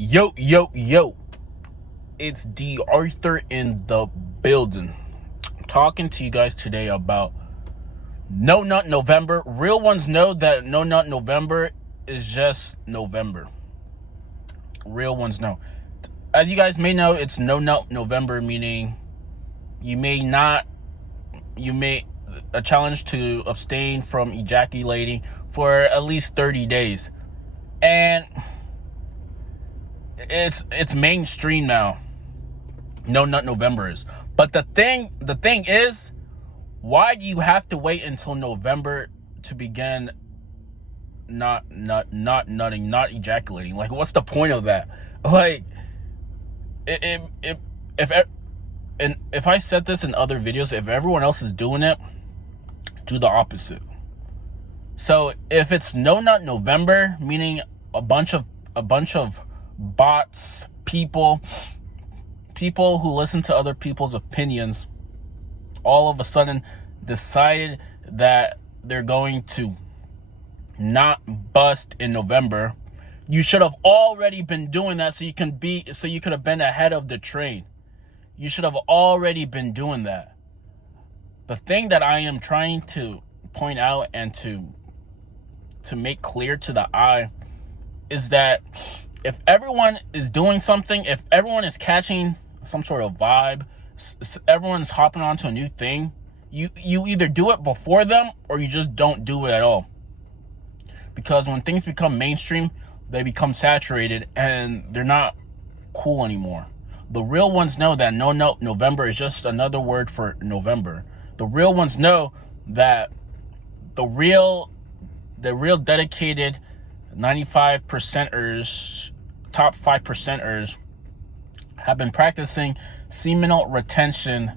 Yo, yo, yo. It's D.Arthur in the building. I'm talking to you guys today about No Nut November. Real ones know that No Nut November is just November. Real ones know. As you guys may know, it's No Nut November, meaning you may a challenge to abstain from ejaculating for at least 30 days. And it's mainstream now. No Nut November is. But the thing is, why do you have to wait until November to begin not nutting, not ejaculating? Like, what's the point of that? Like, if I said this in other videos, if everyone else is doing it, do the opposite. So if it's No Nut November, meaning a bunch of bots, people who listen to other people's opinions, all of a sudden decided that they're going to not bust in November, you should have already been doing that so you could have been ahead of the train. You should have already been doing that. The thing that I am trying to point out and to make clear to the eye is that if everyone is doing something, if everyone is catching some sort of vibe, everyone's hopping onto a new thing, you either do it before them or you just don't do it at all. Because when things become mainstream, they become saturated and they're not cool anymore. The real ones know that No Nut November is just another word for November. The real ones know that the real dedicated 95%ers, top 5%ers, have been practicing seminal retention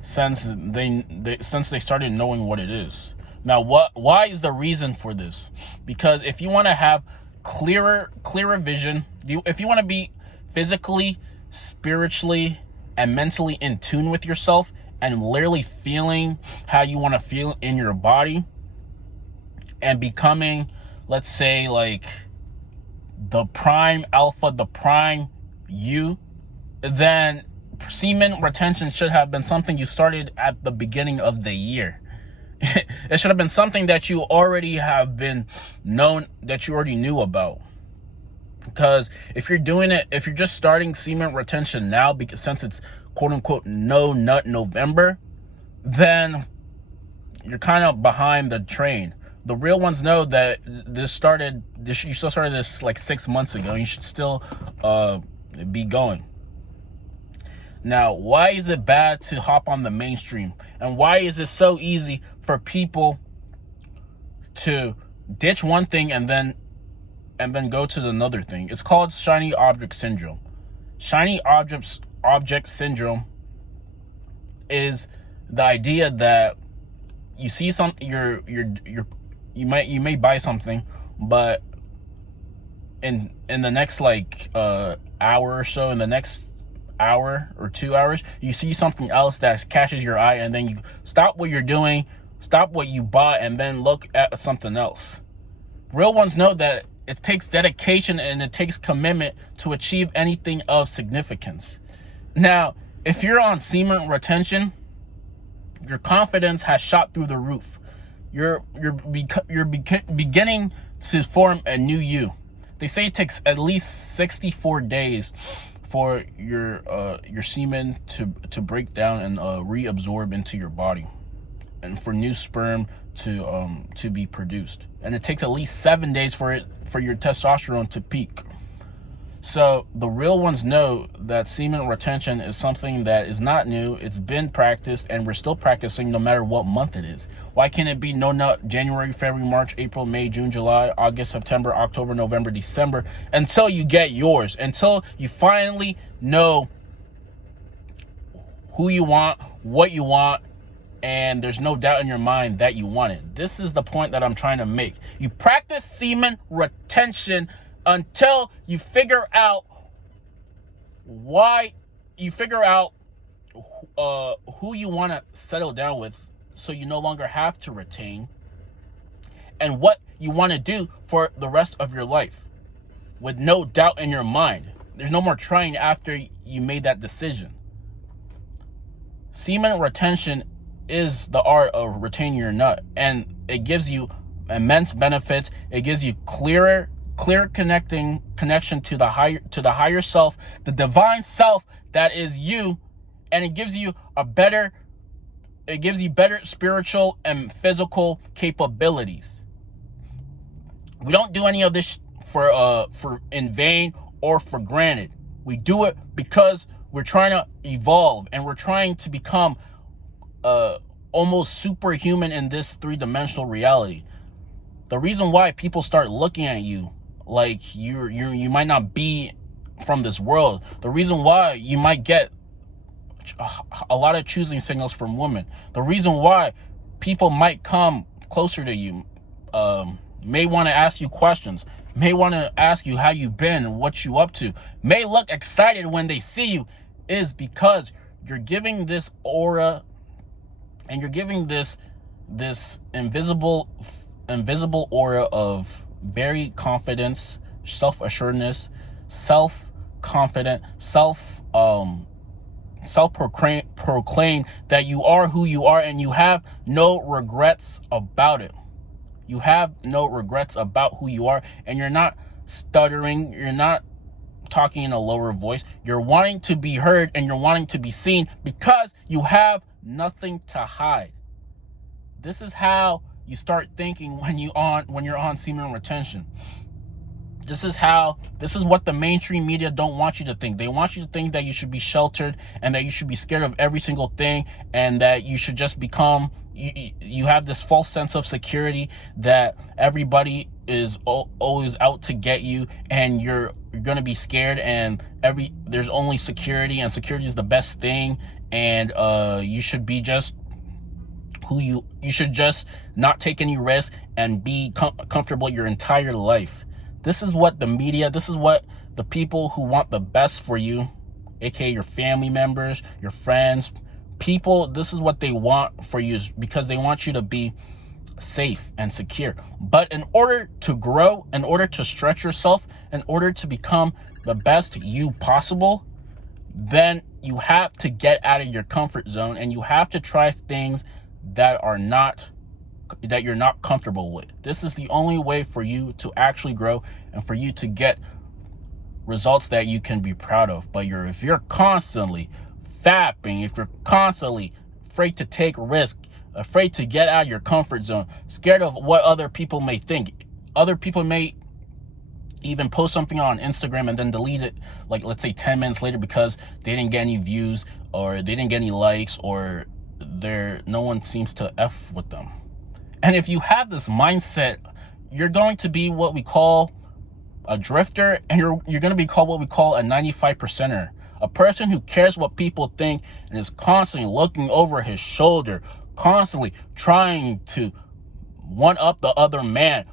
since they started knowing what it is. Now, why is the reason for this? Because if you want to have clearer vision, if you want to be physically, spiritually, and mentally in tune with yourself and literally feeling how you want to feel in your body and becoming, let's say, like the prime alpha, the prime you, then semen retention should have been something you started at the beginning of the year. It should have been something that you already have been known, that you already knew about. Because if you're doing it, if you're just starting semen retention now, because since it's quote unquote No Nut November, then you're kind of behind the train. The real ones know that you still started this like 6 months ago. You should still be going. Now, why is it bad to hop on the mainstream? And why is it so easy for people to ditch one thing and then go to another thing? It's called shiny object syndrome. Shiny object syndrome is the idea that you see you may buy something, but in the next hour or so, in the next hour or 2 hours, you see something else that catches your eye, and then you stop what you're doing, stop what you bought, and then look at something else. Real ones know that it takes dedication and it takes commitment to achieve anything of significance. Now, if you're on semen retention, your confidence has shot through the roof. You're beginning to form a new you. They say it takes at least 64 days for your semen to break down and reabsorb into your body, and for new sperm to be produced. And it takes at least 7 days for your testosterone to peak. So the real ones know that semen retention is something that is not new. It's been practiced, and we're still practicing no matter what month it is. Why can't it be No Nut January, February, March, April, May, June, July, August, September, October, November, December, until you get yours, until you finally know who you want, what you want, and there's no doubt in your mind that you want it. This is the point that I'm trying to make. You practice semen retention until you figure out who you want to settle down with, so you no longer have to retain, and what you want to do for the rest of your life. with no doubt in your mind. There's no more trying after you made that decision. Semen retention is the art of retaining your nut, and it gives you immense benefits. It gives you clear connection to the higher self, the divine self that is you, and it gives you better spiritual and physical capabilities. We don't do any of this for in vain or for granted. We do it because we're trying to evolve, and we're trying to become almost superhuman in this three-dimensional reality. The reason why people start looking at you like you might not be from this world, the reason why you might get a lot of choosing signals from women, the reason why people might come closer to you, may want to ask you questions, may want to ask you how you've been and what you up to, may look excited when they see you, is because you're giving this aura, and you're giving this invisible aura of very confidence, self-assuredness, self-confident, self-proclaim that you are who you are, and you have no regrets about it. You have no regrets about who you are, and you're not stuttering, you're not talking in a lower voice. You're wanting to be heard, and you're wanting to be seen because you have nothing to hide. This is how you start thinking when you're on semen retention. This is what the mainstream media don't want you to think. They want you to think that you should be sheltered, and that you should be scared of every single thing, and that you should just become, you have this false sense of security that everybody is always out to get you, and you're going to be scared, and there's only security, and security is the best thing, and you should be just you should just not take any risks and be comfortable your entire life. This is what the media, this is what the people who want the best for you, aka your family members, your friends, people, this is what they want for you, because they want you to be safe and secure. But in order to grow, in order to stretch yourself, in order to become the best you possible, then you have to get out of your comfort zone, and you have to try things that you're not comfortable with. This is the only way for you to actually grow, and for you to get results that you can be proud of. But if you're constantly fapping, if you're constantly afraid to take risk, afraid to get out of your comfort zone, scared of what other people may think, other people may even post something on Instagram and then delete it, like let's say 10 minutes later, because they didn't get any views, or they didn't get any likes, or no one seems to F with them. And if you have this mindset, you're going to be what we call a drifter, and you're going to be called what we call a 95%er, a person who cares what people think and is constantly looking over his shoulder, constantly trying to one up the other man,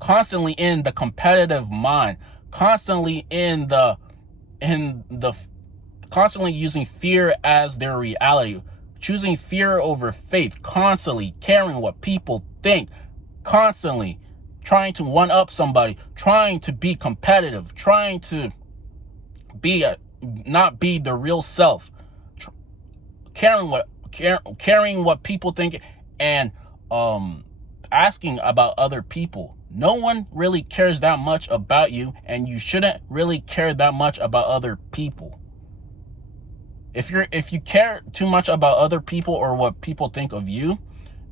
constantly in the competitive mind, constantly constantly using fear as their reality, choosing fear over faith, constantly caring what people think, constantly trying to one up somebody, trying to be competitive, trying to not be the real self, caring what people think, and asking about other people. No one really cares that much about you, and you shouldn't really care that much about other people. If you care too much about other people or what people think of you,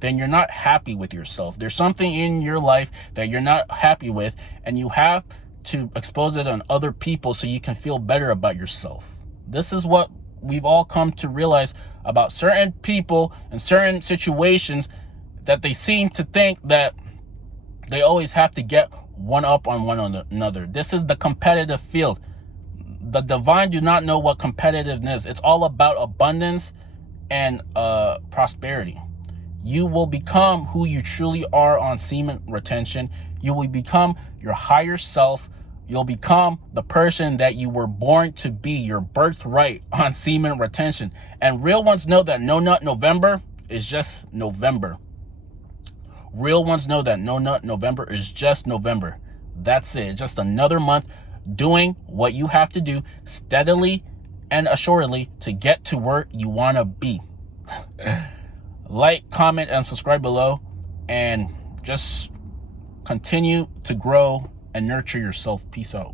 then you're not happy with yourself. There's something in your life that you're not happy with, and you have to expose it on other people so you can feel better about yourself. This is what we've all come to realize about certain people and certain situations, that they seem to think that they always have to get one up on one another. This is the competitive field. The divine do not know what competitiveness is. It's all about abundance and prosperity. You will become who you truly are on semen retention. You will become your higher self. You'll become the person that you were born to be, your birthright on semen retention. And real ones know that No Nut November is just November. Real ones know that No Nut November is just November. That's it. Just another month doing what you have to do steadily and assuredly to get to where you want to be. Like, comment, and subscribe below, and just continue to grow and nurture yourself. Peace out.